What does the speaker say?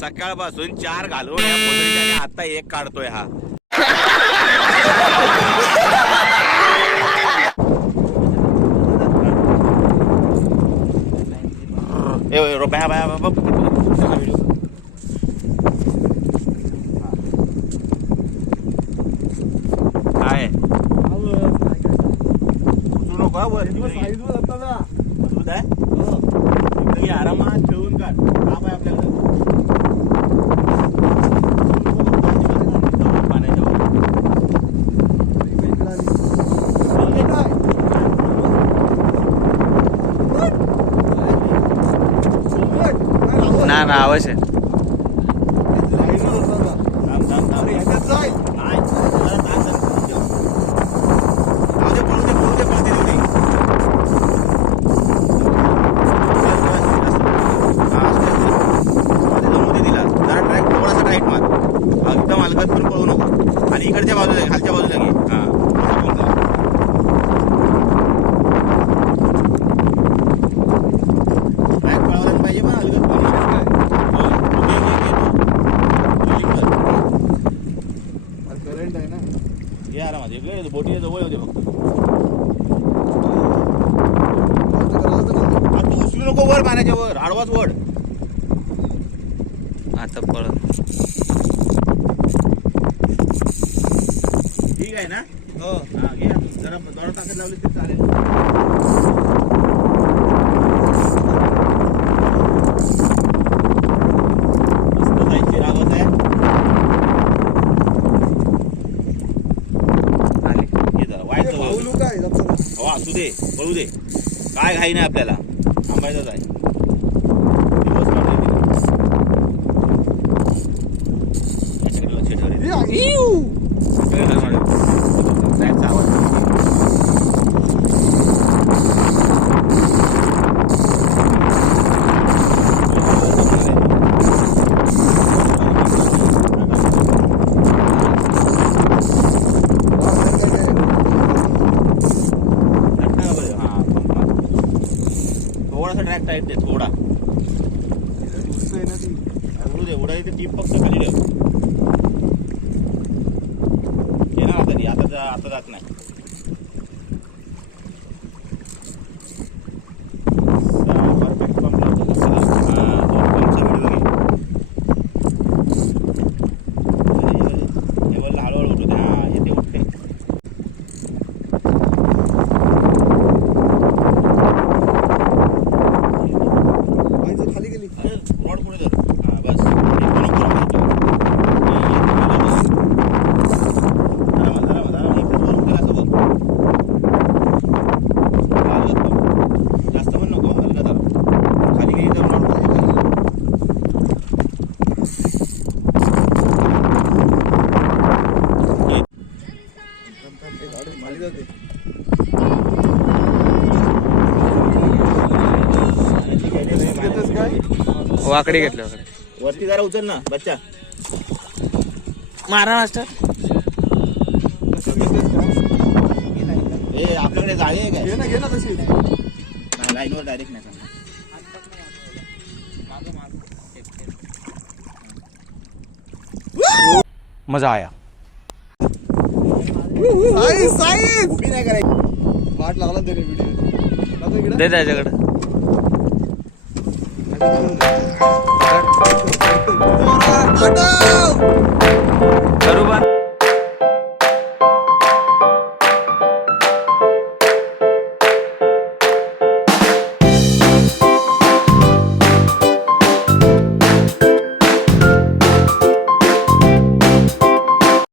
सकाळपासून 4 घालून या पोतळीच्या आता एक काढतोय हा. काय आरामात ठेवून काढ. काम आहे आपल्याकडे ना ना अवश्य एकदम अलगद पण पळू नको आणि इकडच्या बाजूला खालच्या बाजूला घे. ट्रॅक पळवायला पाहिजे पण अलगद करंट आहे ना हे आरामात इकडे बोटी जवळ होते फक्त. तू उचलू नको वर पाण्याच्या वर आडवाच वड. आता पळ ठीक आहे ना. हो हा घे जरा दोडा ताकद लावली तरी चालेल. मस्त जायची रावत आहे. हे जरा व्हायचं पाऊलू काय हो असू दे पळू दे काय घाई नाही आपल्याला थांबायचंच आहे. दिवस काढले याच्याकडे लक्ष ठेव रे. ट्रॅकचा आवाज थोडासा ट्रॅक टाईट दे थोडा. उडू दे उडा ते टीप फक्त खाली ठेव. येणार आता ती आता जात नाही. परफेक्ट पंप लेवलला हळूहळू उठू दे. हा येते उठते. खाली गेली रॉड पुढे धर. हा बस जास्त पण नको हलका धर. खाली गेली तर रॉड खाली जाते काय वाकडे घेतले वाकडे. वरती जरा उचल ना बच्चा. मारा मास्टर. ए आपल्याकडे जाळी आहे काय. घे ना तशी नाही लाईनवर डायरेक्ट नाही करणार. मजा आया. साईज उभी नाही करायची. वाट लागला त्याने व्हिडिओ दे त्याच्याकडे.